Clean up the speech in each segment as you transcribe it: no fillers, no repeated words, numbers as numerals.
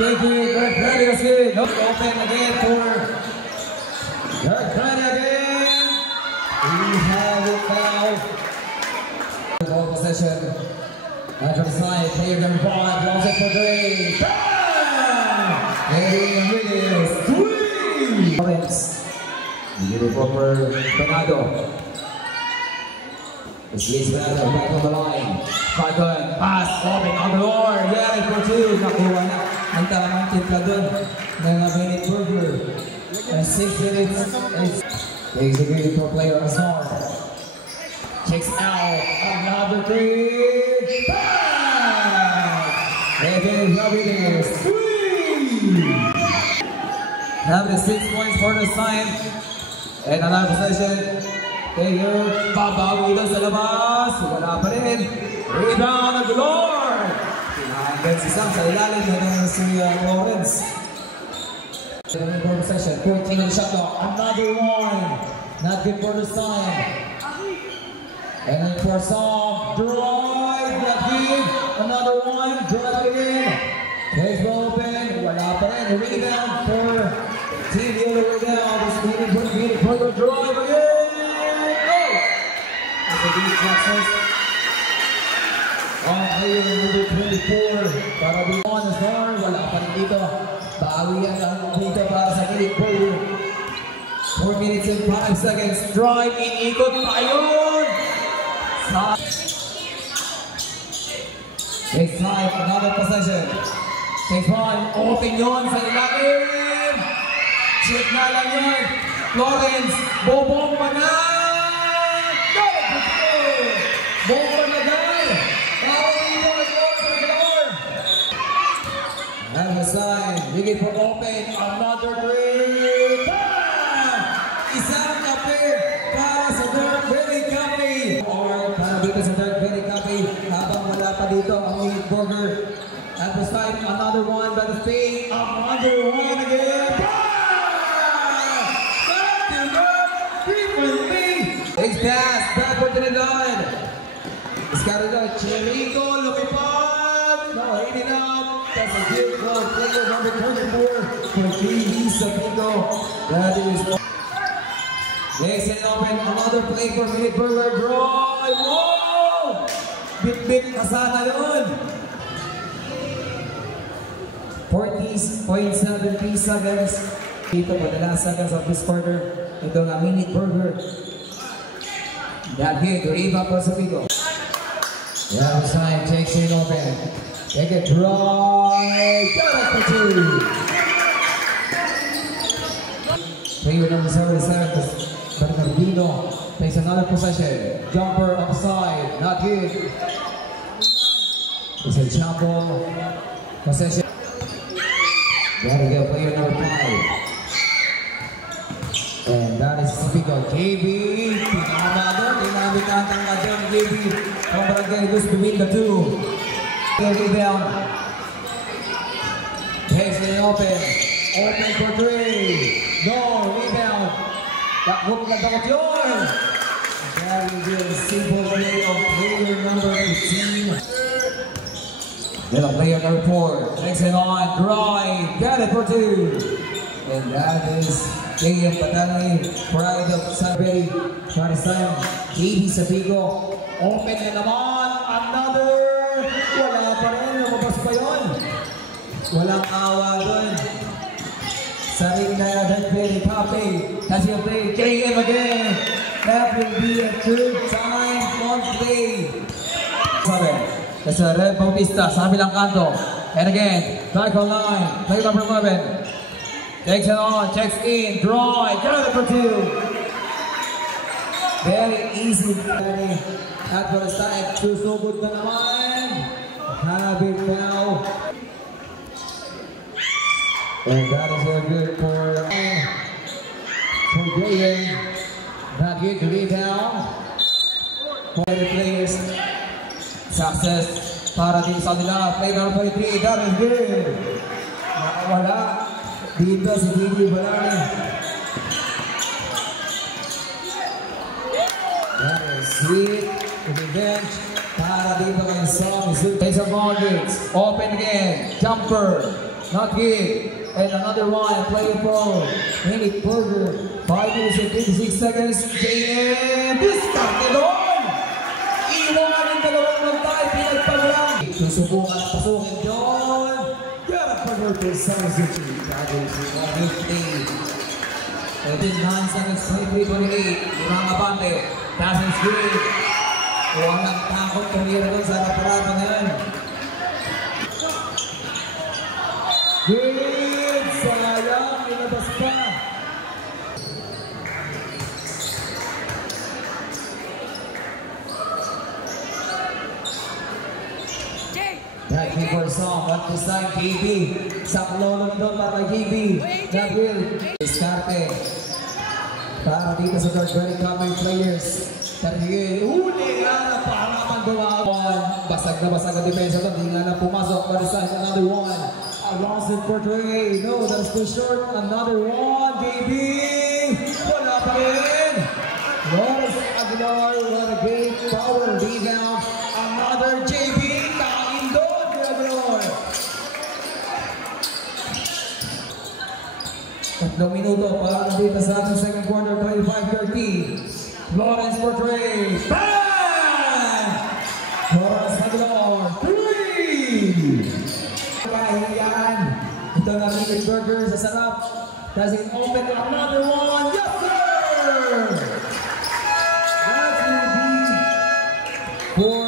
Thank you, Dirk Flanagan. Open again for Dirk Flanagan. We have it now. Ball possession. After the side, player number 5, draws it for 3. Bang! And it is 3! Offense. Beautiful for Bernardo. This is Bernardo back on the line. Falcon, pass, open on the floor. Yeah, for 2. Nakuha na. Ang tamang timpla dun ng Minute Burger. And 6 minutes. Takes a great for player on the star. Checks out. Another 3. Bang! And then Robin is 3. Having 6 points for the sign. And another possession. Taylor, babawi doon sa labas. Wala pa rin. Rebound of the Lord. Hanggang si Sam sa ilalim na si Lawrence. Possession. 14 on the shot clock. Another one. Not good for the sign. And then for Sam. Drive. Not good. Another one. Drive again. Takes ball open. Wala pa rin. Rebound for team the other way down. This meeting for the drive again. These Texas on player number 24 para di on the star, wala pa rin dito. Bawi yan ang dito para sa Minute Burger. 4 minutes and 5 seconds. Drive, iikot pa yun! Takes time, another possession. Takes one, open yun sa ilalim. Check na lang yun. Lawrence, bobong pa na! Ball na guy! And the sign, looking for open, another 3. Isang kape para sa Dirk Belly Coffee. Or para dito sa Dirk Belly Coffee, habang wala pa dito ang Minute Burger. At the sign, another one by the fade, another one again. Takes pass, backward to the line. Scattered out, Chirico, lumipad. No, hitting out. That's a good one. Player number 24 for J.D. Sapico. That is. Next and open, another play for Minute Burger. Drive. Whoa! Bit-bit kasana yun. 40.70 seconds. Dito pa the last seconds of this quarter. Ito nga Minute Burger. That hit, Riva Pacifico. Yeah, sign takes it open. Take it right. Got it for 2. Player number 77, Bernardino takes another possession. Jumper offside, not good. It's a jump ball possession. Gotta get player number 5. And that is typical KB. Pinamado, dinamit natin natin KB. Ang barangay goes between the two. Rebound. Takes it open. Open for 3. No, rebound. Takot na takot yun. Very good. Simple play of player number 18. Then a player number 4. Takes it on. Drive. Got it for 2. And that is J.M. Patanay, pride of Sunbury. Try to sign J.D. Sapico. Open na naman. Another. Wala pa rin. Lumabas pa yun. Walang awa doon. Sarili na Dirk Belly Coffee. That's your play. J.M. again. That will be a third time on play. That's a Red Bautista sa kabilang kanto. And again, back on line. Play number 11. Takes it on, checks in, draw, got it for 2. Very easy. At the side, susugod na naman. Have it now. And that is a good for Graham. Not good to rebound. For the players. Success para din sa nila. Play number 23, that is good. Nakawala. Dito si Gigi Balani. That is sweet to the bench. Para dito kay Sam. Takes a ball. Open again. Jumper. not good. And another one, playing for Minute Burger. 5 minutes and 56 seconds. JM, discarded on! Iwan yung dalawang magtay, pinagpagulang. Susubukan at pasukin doon. Gara Burger to Sanzuchi. Gagawin si Wagifli. 9 seconds, 23-28. Limang abante. Passing screen. Walang takot kumira doon sa aparado na yan. Good! Sayang! Inabas pa! That keeper song, but this time KB. Saklolong doon para KB. Gabriel. Diskarte. Para dito sa third coming players. Tarigil. Uli na napahalaman gawaan. Basag na basag ang depensa doon. Hindi na pumasok. But this time another one. Alonso Portray. No, that's too short. Another one. KB. Wala pa rin. Lawrence Aguilar. What a great power rebound. Another JB. Tatlong minuto para dito sa ating second quarter, 25-30. Lawrence Portray. Bang! Lawrence Aguilar. 3! Kahiyan. Ito na Minute Burger sa sarap. Does it open another one? Yes, sir! That will be for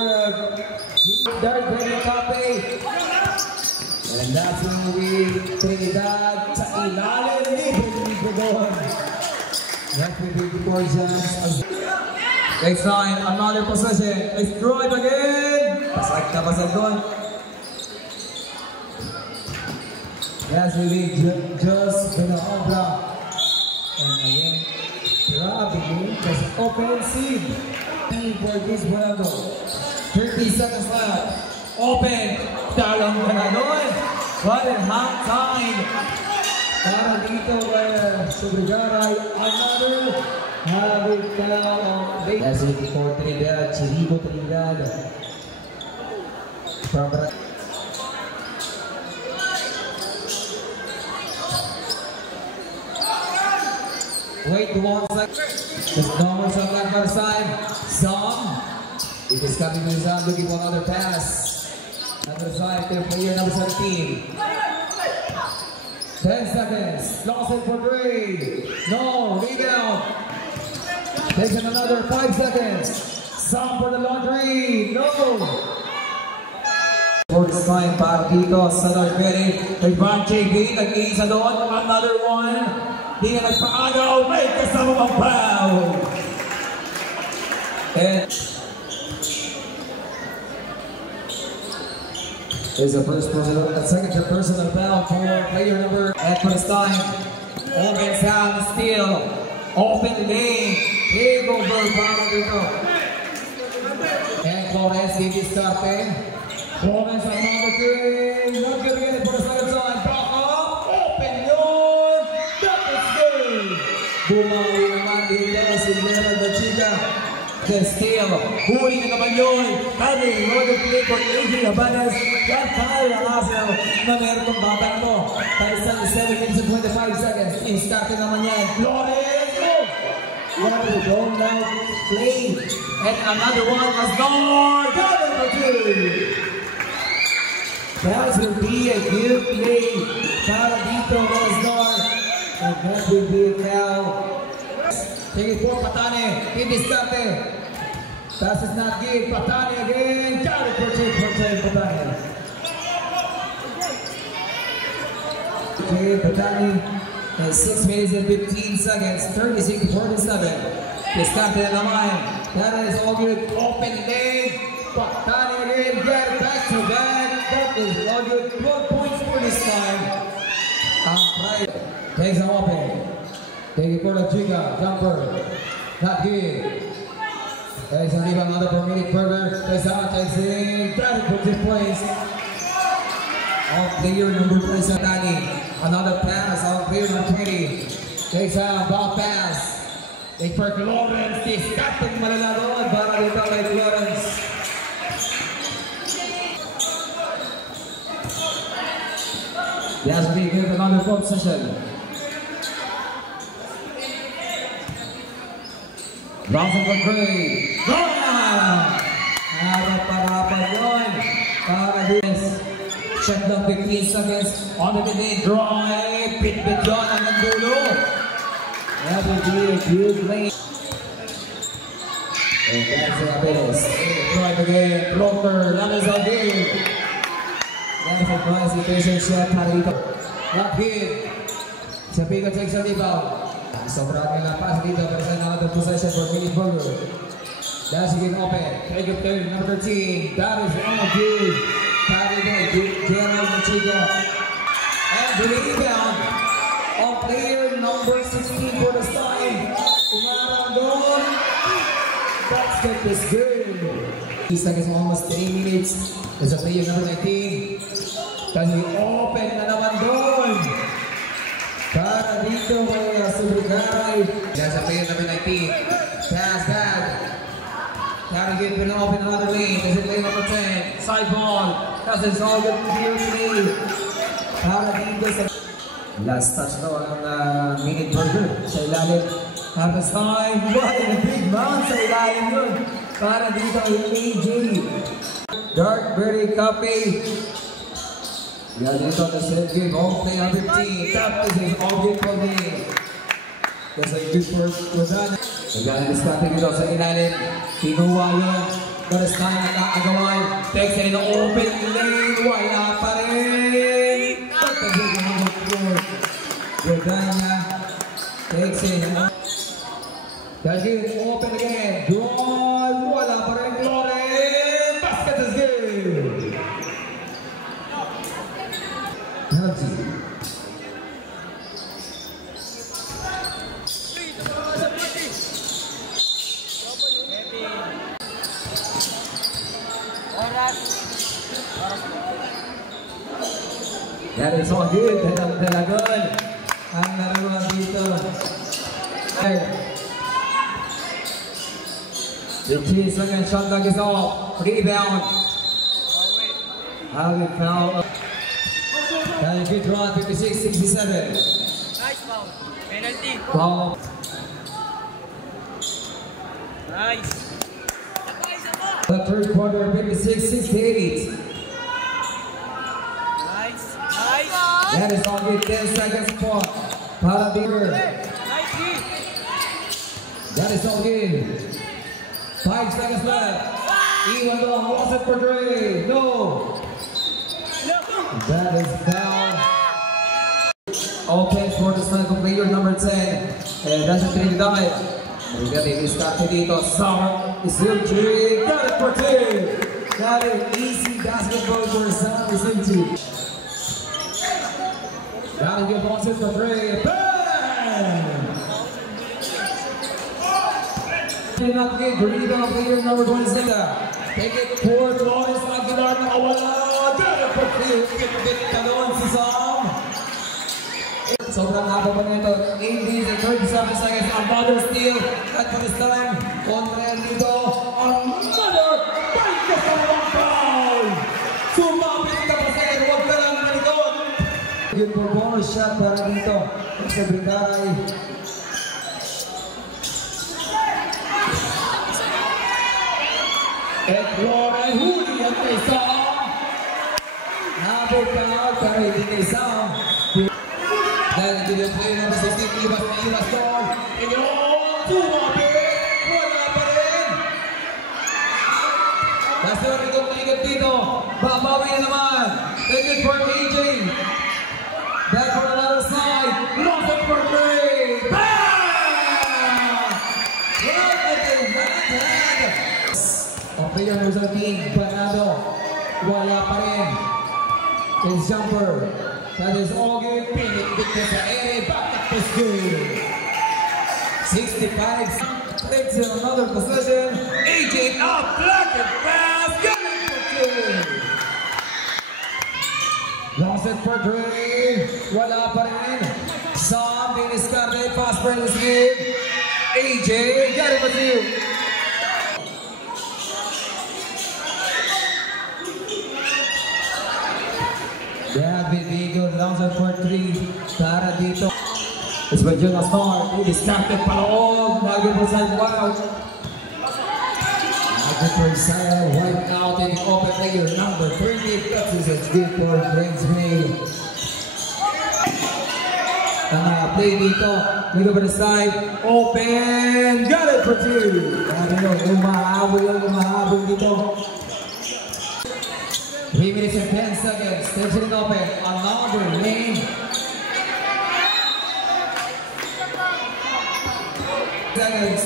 Derek Cape. And that's when we Trinidad sa ilalim libre doon. That will be before Jans. Next time, another possession. Let's throw it again. Pasag na pasag doon. That will be just Benaobra. And again, grabbing just offensive. For this Bonado. 30 seconds left. Open. Talong na na doon. What a hot time. Para dito sa Brigaray. Another habit down. As it before Trinidad. Chiribo Trinidad. Wait 1 second. Just numbers on that other side. Some. It is coming to Zan looking for another pass. Another side to player number 17. 10 seconds. Lawson for 3. No. Rebound. Takes another 5 seconds. Some for the laundry. No. First time para dito sa Dargeri. Kay Van JB. Nag-iisa doon. Another one. Di na nagpaagaw. May kasama ang foul. And there's a second personal foul for player number at first time. Open sound steal. Open lane. Big over para dito. And Flores did his starting. Flores on number 3. Not good again for the second time. Back up. Open yun. That is good. Bumawi naman dito si Leonard Bachiga. The steal. Huli na naman yun. Kami, road of play for Adrian Habanas. Yan tayo ang asal na meron ng batang to. Talisan 7 minutes and 25 seconds. Iskarte naman yan. Flores! What a don't now play. And another one was gone. Number 2. That will be a good play. Para dito was gone. And that will be a foul. Take it for Patane. It is Patane. Pass is not good. Patane again. Got it for Patane. Okay, Patane has 6 minutes and 15 seconds. 36-47. Discarte naman. That is all good. Open lane. Patane again. Get it back to back. That is all good. 12 points for this time. Right. Takes them open. Take it for the Chica, jumper, not good. There's a rebound another per Minute Burger. There's out, takes it in, that puts in place. Off player number 3, Satani. Another pass, off player number 20. Takes out, ball pass. Take for Lawrence, discarding malala doon. Para dito kay Lawrence. Yes, we give another full session. Johnson for three. Harap-harapan yun. Para this. Check the 15 seconds on the mid drive. Pit-pit yun hanggang dulo. That will be a huge lane. And that's the Abeles. Drive again. Blocker. That is a game. That's a prize situation shot. Tarito. Not hit. Sabigo takes a rebound. Sobrang nila pass dito. Pero sa another possession for Mini Burger. That's again open. Take it third. Number 13. That is all good. Carried by Gerald Machiga. And the rebound of player number 16 for the side. Umarang doon. Basket is good. 3 seconds, almost 3 minutes. There's a player number 19. Kasi open na naman doon. Para dito may Subrigay. There's a player number 19. Pass back. Carry it with an open another lane. There's a player number 10. Side ball. That's all good here today. Para dito sa last touch daw ang Mini Burger sa ilalim. Harvest time. What a big man sa ilalim yun. Para dito yung AJ. Dark Berry Coffee. Yan dito na set game. Home play number 15. That is an all-game for me. That's a good for that. Nag-discarte dito sa ilalim. Kinuha yun. First time nakaagawan. Takes it in the open lane. Wala pa rin. Pagkagin ng floor. Gordana. Takes it. Gagin. Open again. Doon. Wala pa rin. Glory. Basket is good. Penalty. That is all good. Dalagon. Ang naruhan dito. The 3 second shot clock is off. Rebound. How we foul. That is good run. 56-67. Nice foul. Penalty. Foul. Nice. The third quarter. 56-68. That is all good. 10 seconds for Para Bigger. That is all good. 5 seconds left. Even though was it for Dre? No. That is foul. Offense for the Sniper player number 10. And that's a 3 dive. We got a start dito. Summer is still Dre. Got it for 2. That is easy basketball for Summer is into. Gotta give Boston for 3. Bang! Not get rebound player number 26. Take it for Lawrence Aguilar. Nawala. Got it for 2. Get talon si Sam. Sobrang haba pa nito. 8 minutes and 37 seconds. Another steal. At for this time, kontra dito. Another. Balik ka sa one foul. Sumapit ka pa sa'yo. Huwag ka lang malikot. Good for bonus shot para dito sa Brigay. At Warren huli ang isa. Nabot ka pero hindi na isa. Dahil hindi na play ng 16, ibas na ibas doon. Iyon, sumapit. Wala pa rin. Nasa rikot na ikot dito. Babawi na naman. Take it for AJ. Back for another side. Lost it for 3. Bang! Look at the hand. Ang player who's a being Banado. Wala pa rin. His jumper. That is all good. Pinit dito sa ere. Back is good. 65. Takes another possession. AJ up. Block it fast. Got it for 2. Lost it for 3. Wala pa rin. Sam, diniscarte, pass for the slip. AJ, got it for 2. David Vigo, Lost it para dito. Espanyol na start. I-disconnected paloob. Nag-represent wild. Nag-represent right out in the open player number 30. That's a good for Greensville. Play dito. Look over the side. Open. Got it for two. Ano yun? Umahabol dito. 3 minutes and 10 seconds. Tension open. Another lane. Seconds.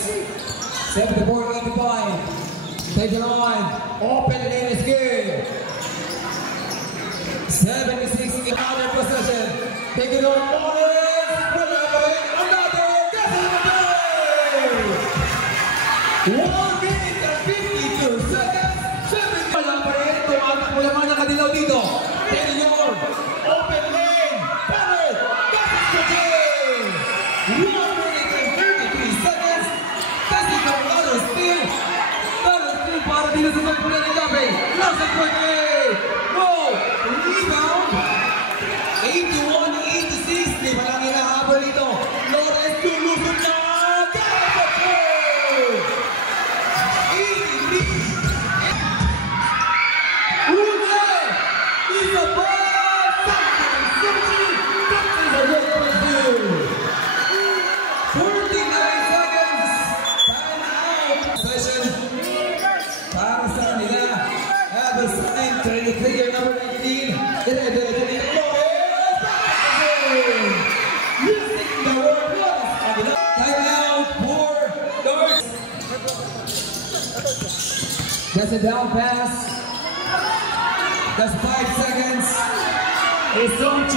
74-85. Tension on. Open lane is good. 76 another possession. Take it on. One minute and 52 seconds. 7 wala pa rin. Tumatak mo naman ang kadilaw dito. Tenyor. Open lane. Power. That's the game. 1 minute and 33 seconds. That's the another steal. Another steal para dito sa pagpunan ng gabi. Last and quick play. No. Rebound. 81-86. Di ba lang hinahabol dito. Lawrence tulusod na. Player number 19. Using the word plus. Timeout for Darts. That's a down pass. That's 5 seconds. It's on